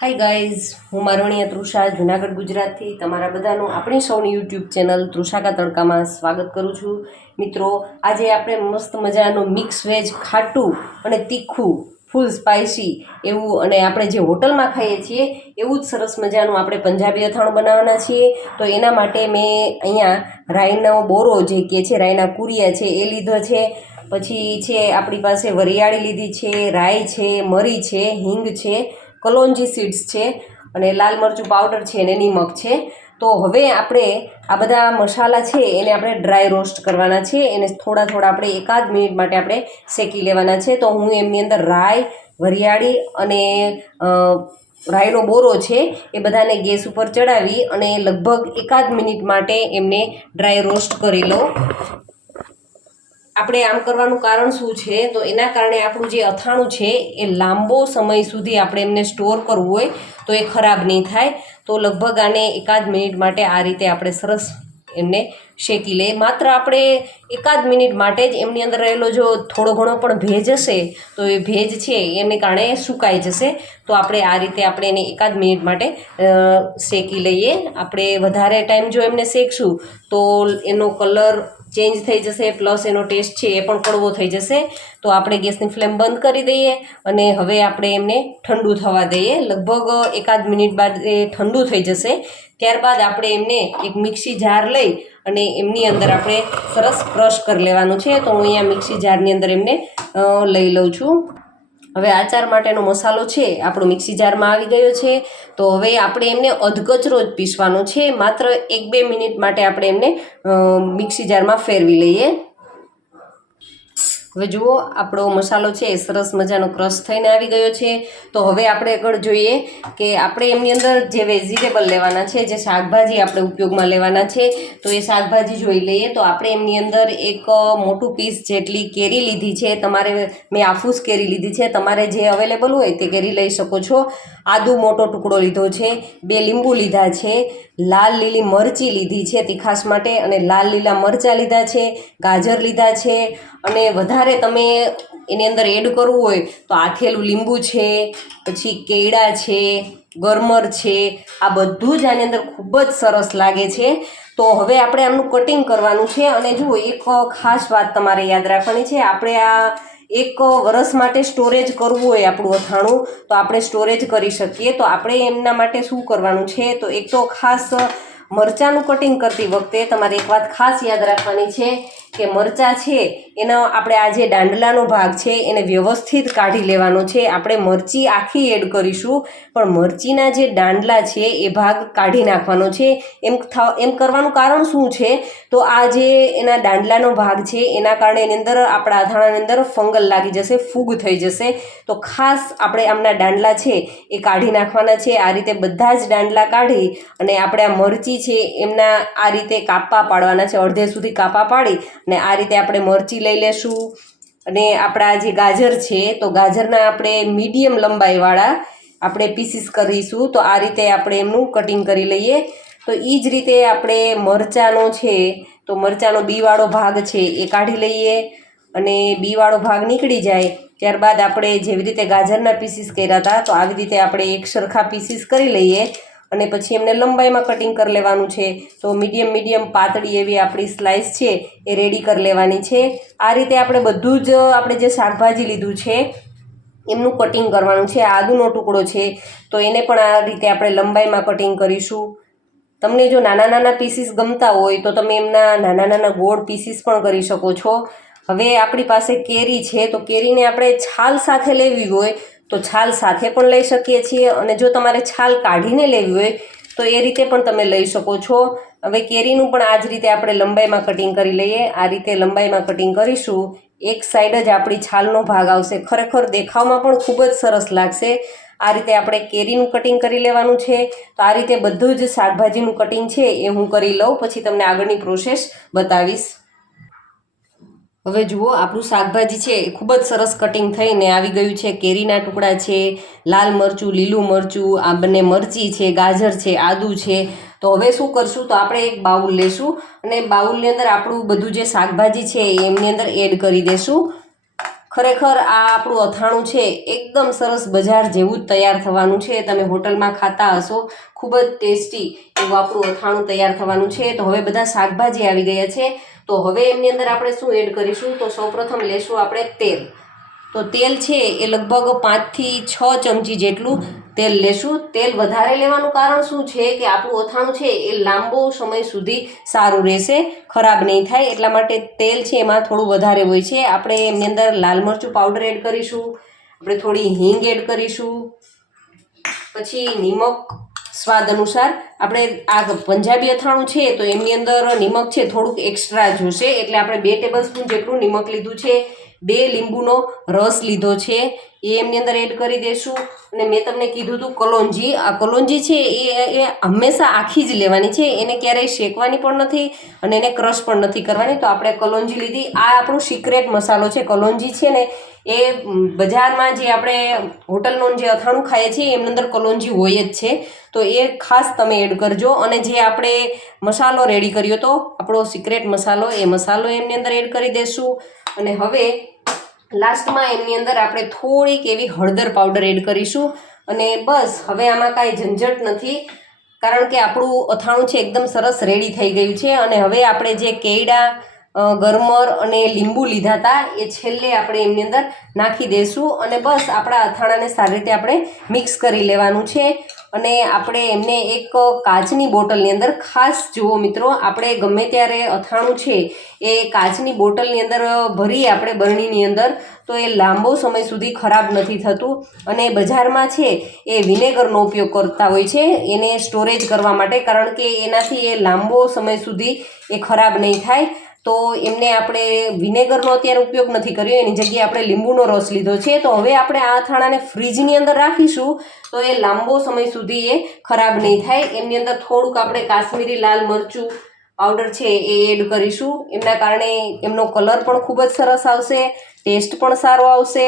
Hi guys હું મારવણીય તૃષા જુનાગઢ ગુજરાતથી. તમારા બધાનું આપણી સૌની યુટ્યુબ ચેનલ તૃષાકા તડકામાં સ્વાગત કરું છું. મિત્રો, આજે આપણે મસ્ત મજાનું મિક્સ વેજ ખાટું અને તીખું ફૂલ સ્પાઇસી એવું અને આપણે જે હોટલમાં ખાઈએ છીએ, એવું જ સરસ મજાનું આપણે પંજાબી અથાણું બનાવવાના છીએ. તો એના માટે મેં અહીંયા રાઈનો બોરો જે કે છે, રાઈના કુરિયા છે, એ લીધો છે. પછી છે આપણી પાસે વરિયાળી લીધી છે, રાઈ છે, મરી છે, હિંગ છે. કલોંજી સીડ્સ છે અને લાલ મરચું પાવડર છે અને નિમક છે. તો હવે આપણે આ બધા મસાલા છે એને આપણે ડ્રાય રોસ્ટ કરવાના છે. એને થોડા થોડા આપણે એકાદ મિનિટ માટે આપણે શેકી લેવાના છે. તો હું એમની અંદર રાઈ, વરિયાળી અને રાઈનો બોરો છે એ બધાને ગેસ ઉપર ચડાવી અને લગભગ એકાદ મિનિટ માટે એમને ડ્રાય રોસ્ટ કરી લો. આપણે આમ કરવાનું કારણ શું છે? તો એના કારણે આપણું જે અથાણું છે એ લાંબો સમય સુધી આપણે એમને સ્ટોર કરવું હોય તો એ ખરાબ નહીં થાય. તો લગભગ આને એકાદ મિનિટ માટે આ રીતે આપણે સરસ એમને શેકી લે માત્ર આપણે એકાદ મિનિટ માટે જ એમની અંદર રહેલો જો થોડો ઘણો પણ ભેજ હશે, તો એ ભેજ છે એને કારણે સુકાઈ જશે. તો આપણે આ રીતે આપણે એને એકાદ મિનિટ માટે શેકી લઈએ. આપણે વધારે ટાઈમ જો એમને શેકશું, તો એનો કલર ચેન્જ થઈ જશે પ્લસ એનો ટેસ્ટ છે એ પણ કડવો થઈ જશે. તો આપણે ગેસની ફ્લેમ બંધ કરી દઈએ અને હવે આપણે એમને ઠંડુ થવા દઈએ. લગભગ એકાદ મિનિટ બાદ એ ઠંડુ થઈ જશે. ત્યારબાદ આપણે એમને એક મિક્સી જાર લઈ અને એમની અંદર આપણે સરસ ક્રશ કરી લેવાનું છે. તો હું અહીંયા મિક્સી જારની અંદર એમને લઈ લઉં છું. હવે આચાર માટેનો મસાલો છે, આપણો મિક્સી જારમાં આવી ગયો છે. તો હવે આપણે એમને અધકચરો જ પીસવાનો છે. માત્ર એક બે મિનિટ માટે આપણે એમને મિક્સી જારમાં ફેરવી લઈએ. હવે જુઓ, આપણો મસાલો છે એ સરસ મજાનો ક્રશ થઈને આવી ગયો છે. તો હવે આપણે આગળ જોઈએ કે આપણે એમની અંદર જે વેજીટેબલ લેવાના છે, જે શાકભાજી આપણે ઉપયોગમાં લેવાના છે, તો એ શાકભાજી જોઈ લઈએ. તો આપણે એમની અંદર એક મોટું પીસ જેટલી કેરી લીધી છે, તમારે મેં આફૂસ કેરી લીધી છે, તમારે જે અવેલેબલ હોય તે કેરી લઈ શકો છો. આદુ મોટો ટુકડો લીધો છે, બે લીંબુ લીધા છે, લાલ લીલી મરચી લીધી છે તીખાશ માટે, અને લાલ લીલા મરચાં લીધા છે, ગાજર લીધા છે, અને વધારે તમે એની અંદર એડ કરવું હોય તો આથેલું લીંબુ છે, પછી કેળા છે, ગરમર છે, આ બધું જ આની અંદર ખૂબ જ સરસ લાગે છે. તો હવે આપણે આમનું કટિંગ કરવાનું છે અને જુઓ, એક ખાસ વાત તમારે યાદ રાખવાની છે, આપણે આ એક વરસ માટે સ્ટોરેજ કરવું હોય આપણું અથાણું, તો આપણે સ્ટોરેજ કરી શકીએ. તો આપણે એમના માટે શું કરવાનું છે? તો એક તો ખાસ મરચાંનું કટિંગ કરતી વખતે તમારે એક વાત ખાસ યાદ રાખવાની છે કે મરચાં છે, એનો આપણે આ જે દાંડલાનો ભાગ છે, એને વ્યવસ્થિત કાઢી લેવાનો છે. આપણે મરચી આખી એડ કરીશું, પણ મરચીના જે દાંડલા છે, એ ભાગ કાઢી નાખવાનો છે. એમ એમ કરવાનું કારણ શું છે? તો આ જે એના દાંડલાનો ભાગ છે, એના કારણે એની અંદર આપણા અથાણાની અંદર ફંગલ લાગી જશે, ફૂગ થઈ જશે. તો ખાસ આપણે આમના દાંડલા છે, એ કાઢી નાખવાના છે. આ રીતે બધા જ દાંડલા કાઢી અને આપણે આ મરચી છે એમના આ રીતે કાપા પાડવાના છે. અડધે સુધી કાપા પાડી અને આ રીતે આપણે મરચી લઈ લેશું. અને આપણા જે ગાજર છે, તો ગાજરના આપણે મીડિયમ લંબાઈવાળા આપણે પીસીસ કરીશું. તો આ રીતે આપણે એમનું કટિંગ કરી લઈએ. તો એ જ રીતે આપણે મરચાંનો છે, તો મરચાંનો બીવાળો ભાગ છે એ કાઢી લઈએ અને બીવાળો ભાગ નીકળી જાય. ત્યારબાદ આપણે જેવી રીતે ગાજરના પીસીસ કર્યા હતા, તો આવી રીતે આપણે એક સરખા પીસીસ કરી લઈએ. અને પછી એમને લંબાઈમાં કટિંગ કરી લેવાનું છે. તો મીડિયમ મીડિયમ પાતળી એવી આપણી સ્લાઇસ છે, એ રેડી કરી લેવાની છે. આ રીતે આપણે બધું જ, આપણે જે શાકભાજી લીધું છે, એમનું કટિંગ કરવાનું છે. આદુનો ટુકડો છે. તો એને પણ આ રીતે આપણે લંબાઈમાં કટિંગ કરીશું. તમને જો નાના નાના પીસીસ ગમતા હોય, તો તમે એમના નાના નાના ગોળ પીસીસ પણ કરી શકો છો. હવે આપણી પાસે કેરી છે, તો કેરીને આપણે છાલ સાથે લેવી હોય તો છાલ સાથે પણ લઈ શકીએ છીએ અને જો તમારે છાલ કાઢીને લેવી હોય, તો એ રીતે પણ તમે લઈ શકો છો. હવે કેરીનું પણ આ જ રીતે આપણે લંબાઈમાં કટિંગ કરી લઈએ. આ રીતે લંબાઈમાં કટિંગ કરીશું. એક સાઈડ જ આપણી છાલનો ભાગ આવશે. ખરેખર દેખાવમાં પણ ખૂબ જ સરસ લાગશે. આ રીતે આપણે કેરીનું કટિંગ કરી લેવાનું છે. તો આ રીતે બધું જ શાકભાજીનું કટિંગ છે એ હું કરી લઉં. પછી તમને આગળની પ્રોસેસ બતાવીશ. હવે જુઓ, આપણું શાકભાજી છે એ ખૂબ જ સરસ કટિંગ થઈને આવી ગયું છે. કેરીના ટુકડા છે, લાલ મરચું, લીલું મરચું, આ બંને મરચી છે, ગાજર છે, આદુ છે. તો હવે શું કરશું? તો આપણે એક બાઉલ લેશું અને બાઉલની અંદર આપણું બધું જે શાકભાજી છે એમની અંદર એડ કરી દેશું. ખરેખર આ આપણું અથાણું છે એકદમ સરસ બજાર જેવું જ તૈયાર થવાનું છે. તમે હોટલમાં ખાતા હશો, ખૂબ જ ટેસ્ટી એવું આપણું અથાણું તૈયાર થવાનું છે. તો હવે બધા શાકભાજી આવી ગયા છે. તો હવે એમની અંદર આપણે શું એડ કરીશું? તો સૌપ્રથમ લેશું આપણે તેલ. તો તેલ છે એ લગભગ પાંચથી છ ચમચી જેટલું તેલ લેશું. તેલ વધારે લેવાનું કારણ શું છે કે આપણું અથાણું છે એ લાંબો સમય સુધી સારું રહેશે, ખરાબ નહીં થાય. એટલા માટે તેલ છે એમાં થોડું વધારે હોય છે. આપણે એમની અંદર લાલ મરચું પાવડર એડ કરીશું. આપણે થોડી હિંગ એડ કરીશું. પછી નિમક સ્વાદ અનુસાર આપણે આ પંજાબી અથાણું છે તો એમની અંદર નિમક છે, થોડુંક એક્સ્ટ્રા જોશે. એટલે આપણે બે ટેબલ સ્પૂન જેટલું નિમક લીધું છે, બે લીંબુનો રસ લીધો છે. એ એમની અંદર એડ કરી દઈશું અને મેં તમને કીધું હતું કલોંજી. આ કલોંજી છે એ એ હંમેશા આખી જ લેવાની છે. એને ક્યારેય શેકવાની પણ નથી અને એને ક્રશ પણ નથી કરવાની. તો આપણે કલોંજી લીધી. આ આપણું સિક્રેટ મસાલો છે, કલોંજી છે ને, એ બજારમાં જે આપણે હોટલનું જે અથાણું ખાઈએ છીએ, એમની અંદર કલોંજી હોય જ છે. તો એ ખાસ તમે એડ કરજો અને જે આપણે મસાલો રેડી કર્યો તો આપણો સિક્રેટ મસાલો, એ મસાલો એમની અંદર એડ કરી દઈશું અને હવે લાસ્ટમાં એમની અંદર આપણે થોડીક એવી હળદર પાવડર એડ કરીશું. અને બસ, હવે આમાં કાંઈ ઝંઝટ નથી, કારણ કે આપણું અથાણું છે, એકદમ સરસ રેડી થઈ ગયું છે. અને હવે આપણે જે કેળા ગરમર અને લીંબુ લીધા હતા. એ છેલ્લે આપણે એમની અંદર નાખી દઈશું અને બસ આપણા અથાણાને સારી રીતે આપણે મિક્સ કરી લેવાનું છે. અને આપણે એમને એક કાચની બોટલની અંદર ખાસ જુઓ મિત્રો, આપણે ગમે ત્યારે અથાણું છે એ કાચની બોટલની અંદર ભરી આપણે બરણીની અંદર, તો એ લાંબો સમય સુધી ખરાબ નથી થતું. અને બજારમાં છે એ વિનેગરનો ઉપયોગ કરતા હોય છે, એને સ્ટોરેજ કરવા માટે, કારણ કે એનાથી એ લાંબો સમય સુધી એ ખરાબ નહીં થાય. તો એમને આપણે વિનેગરનો અત્યારે ઉપયોગ નથી કર્યો, એની જગ્યાએ આપણે લીંબુનો રસ લીધો છે. તો હવે આપણે આ અથાણાને ફ્રીજની અંદર રાખીશું. તો એ લાંબો સમય સુધી એ ખરાબ નહીં થાય. એમની અંદર થોડુંક આપણે કાશ્મીરી લાલ મરચું પાવડર છે એ એડ કરીશું. એમના કારણે એમનો કલર પણ ખૂબ જ સરસ આવશે, ટેસ્ટ પણ સારો આવશે.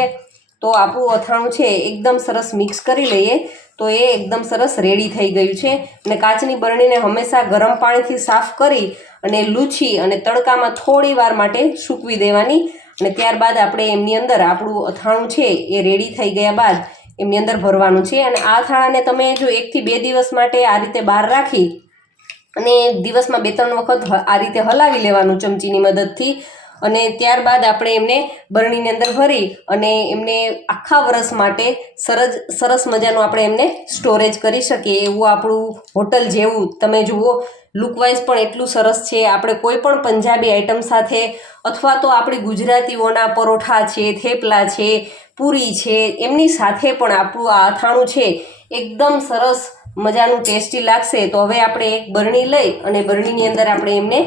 તો આપણું અથાણું છે એકદમ સરસ મિક્સ કરી લઈએ. તો એ એકદમ સરસ રેડી થઈ ગયું છે. અને કાચની બરણીને હંમેશા ગરમ પાણીથી સાફ કરી અને લૂછી અને તડકામાં થોડી વાર માટે સૂકવી દેવાની. અને ત્યારબાદ આપણે એમની અંદર આપણું અથાણું છે એ રેડી થઈ ગયા બાદ એમની અંદર ભરવાનું છે. અને આ અથાણાને તમે જો એકથી બે દિવસ માટે આ રીતે બહાર રાખી અને દિવસમાં બે ત્રણ વખત આ રીતે હલાવી લેવાનું ચમચીની મદદથી. અને ત્યારબાદ આપણે એમને બરણીની અંદર ભરી અને એમને આખા વરસ માટે સરસ સરસ મજાનું આપણે એમને સ્ટોરેજ કરી શકીએ. એવું આપણું હોટલ જેવું. તમે જુઓ લુકવાઇઝ પણ એટલું સરસ છે. આપણે કોઈ પણ પંજાબી આઇટમ સાથે અથવા તો આપણી ગુજરાતીઓના પરોઠા છે, થેપલા છે, પૂરી છે, એમની સાથે પણ આપણું આ અથાણું છે. એકદમ સરસ મજાનું ટેસ્ટી લાગશે, તો હવે આપણે એક બરણી લઈ અને બરણીની અંદર આપણે એમને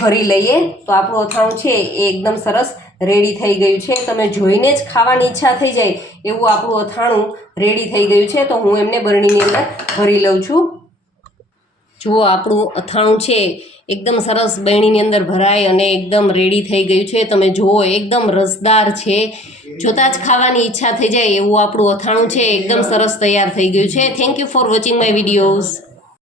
ભરી લઈએ. તો આપણું અથાણું છે એ એકદમ સરસ રેડી થઈ ગયું છે. તમે જોઈને જ ખાવાની ઈચ્છા થઈ જાય એવું આપણું અથાણું રેડી થઈ ગયું છે. તો હું એમને બરણીની અંદર ભરી લઉં છું. જુઓ આપણું અથાણું છે, એકદમ સરસ બરણીની અંદર ભરાય અને એકદમ રેડી થઈ ગયું છે. તમે જુઓ, એકદમ રસદાર છે. જોતાં જ ખાવાની ઈચ્છા થઈ જાય એવું આપણું અથાણું છે. એકદમ સરસ તૈયાર થઈ ગયું છે. Thank you for watching my videos